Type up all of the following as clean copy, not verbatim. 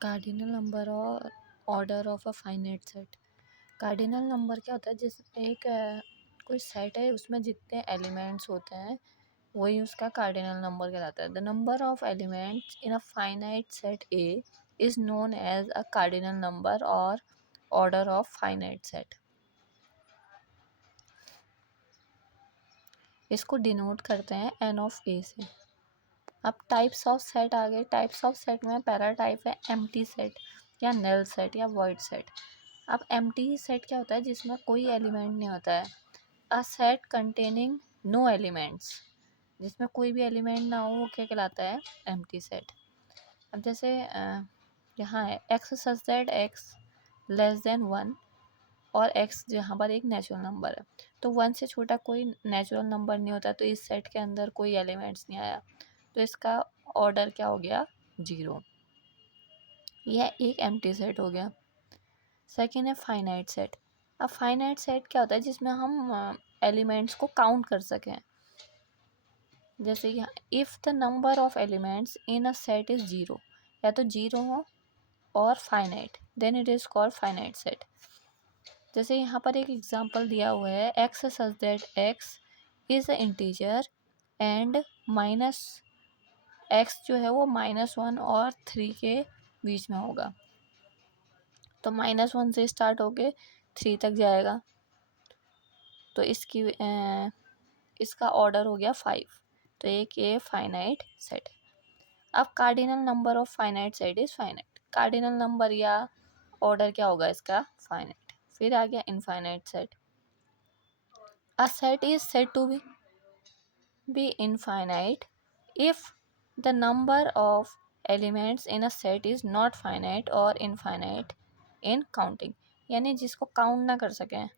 Cardinal number और order of a finite set. Cardinal number क्या होता है, जिस एक कोई सेट है उसमें जितने एलिमेंट्स होते हैं वही उसका कार्डिनल नंबर कहलाता है। The number of elements in a finite set A is known as a cardinal number और ऑर्डर ऑफ फाइनाइट सेट। इसको डिनोट करते हैं एन ऑफ ए से। अब टाइप्स ऑफ सेट आ गए। टाइप्स ऑफ सेट में पहला टाइप है एम्प्टी सेट या नल सेट या वॉइड सेट। अब एम्प्टी सेट क्या होता है, जिसमें कोई एलिमेंट नहीं होता है। A set containing no elements, जिसमें कोई भी एलिमेंट ना हो वो क्या कहलाता है, एम्प्टी सेट। अब जैसे यहाँ है x such that x less than one, और एक्स जहाँ पर एक नेचुरल नंबर है, तो वन से छोटा कोई नेचुरल नंबर नहीं होता, तो इस सेट के अंदर कोई एलिमेंट्स नहीं आया, तो इसका ऑर्डर क्या हो गया, 0। यह एक एम्प्टी सेट हो गया। सेकेंड है फाइनाइट सेट। अब फाइनाइट सेट क्या होता है, जिसमें हम एलिमेंट्स को काउंट कर सकें। जैसे यहाँ if the number of elements in a set is 0, या तो 0 हो और finite, then it is called finite set. जैसे यहाँ पर एक एग्जांपल दिया हुआ है, x such that x is a integer and minus x जो है वो -1 और 3 के बीच में होगा, तो -1 से स्टार्ट होके 3 तक जाएगा, तो इसका ऑर्डर हो गया 5, तो एक ये फाइनाइट सेट। अब cardinal number of finite set is finite. Cardinal number या ऑर्डर क्या होगा इसका, फाइनाइट। फिर आ गया infinite set. A set is said to be infinite if the number of elements in a set is not finite और infinite in counting, यानी जिसको काउंट ना कर सकें,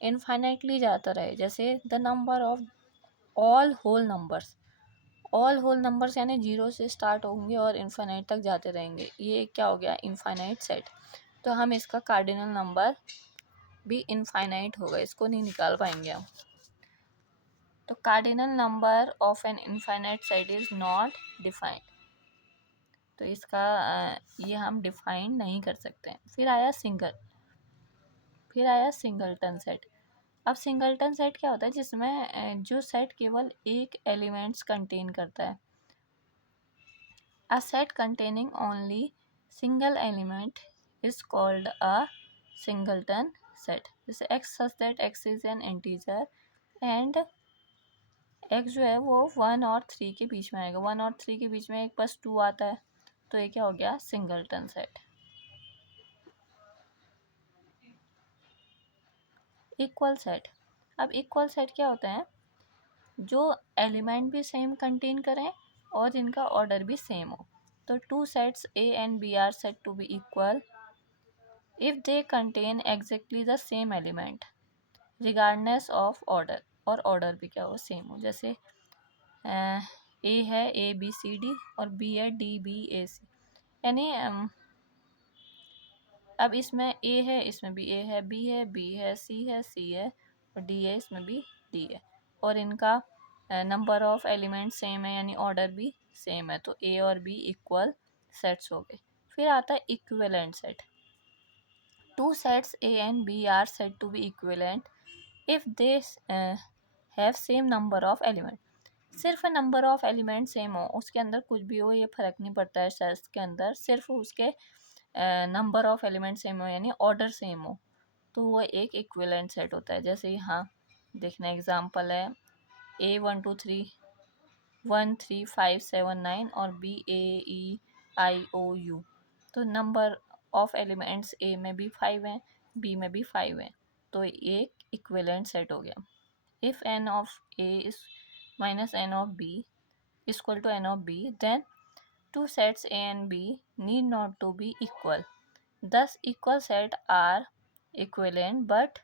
इनफाइनाइटली जाता रहे। जैसे the number of all whole numbers, all whole numbers यानी 0 से स्टार्ट होंगे और इनफाइनाइट तक जाते रहेंगे, ये क्या हो गया, इनफाइनाइट सेट। तो हम इसका कार्डिनल नंबर भी इनफाइनाइट होगा, इसको नहीं निकाल पाएंगे हम। तो cardinal number of an infinite set is not defined, तो इसका ये हम डिफाइन नहीं कर सकते हैं। फिर आया सिंगलटन सेट। अब सिंगलटन सेट क्या होता है, जिसमें जो सेट केवल एक एलिमेंट्स कंटेन करता है। A set containing only single element is called a singleton set. जैसे x such that x is an integer and x जो है वो 1 और 3 के बीच में आएगा, 1 और 3 के बीच में एक बस 2 आता है, तो ये क्या हो गया, सिंगलटन सेट। Equal set. अब इक्वल सेट क्या होता है, जो एलिमेंट भी सेम कंटेन करें और जिनका ऑर्डर भी सेम हो। तो two sets A and B are set to be equal if they contain exactly the same element regardless of order, और ऑर्डर भी क्या हो, सेम हो। जैसे ए है ए बी सी डी और बी है डी बी ए सी, यानी अब इसमें ए है, इसमें भी ए है, बी है, बी है, सी है, सी है, और डी है, इसमें भी डी है, और इनका नंबर ऑफ एलिमेंट सेम है, यानी ऑर्डर भी सेम है, तो ए और बी इक्वल सेट्स हो गए। फिर आता है equivalent set. Two sets A and B are said to be equivalent if they have same number of element। सिर्फ नंबर ऑफ एलिमेंट सेम हो, उसके अंदर कुछ भी हो ये फर्क नहीं पड़ता है सेट्स के अंदर, सिर्फ उसके नंबर ऑफ एलिमेंट सेम हो यानी ऑर्डर सेम हो, तो वो एक इक्विवेलेंट सेट होता है। जैसे यहाँ देखना एग्जांपल है, A123 1 3 5 7 9 और BAEIOU, तो नंबर ऑफ एलिमेंट्स ए में भी 5 हैं, बी में भी 5 हैं, तो एक इक्विवेलेंट सेट हो गया। If n of A is minus n of B equal to n of B, then two sets A and B need not to be equal. Thus equal set are equivalent but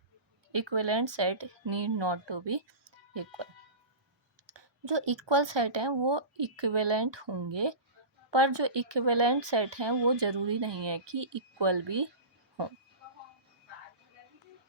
equivalent set need not to be equal. जो equal set हैं वो equivalent होंगे, पर जो equivalent set हैं वो ज़रूरी नहीं है कि इक्वल भी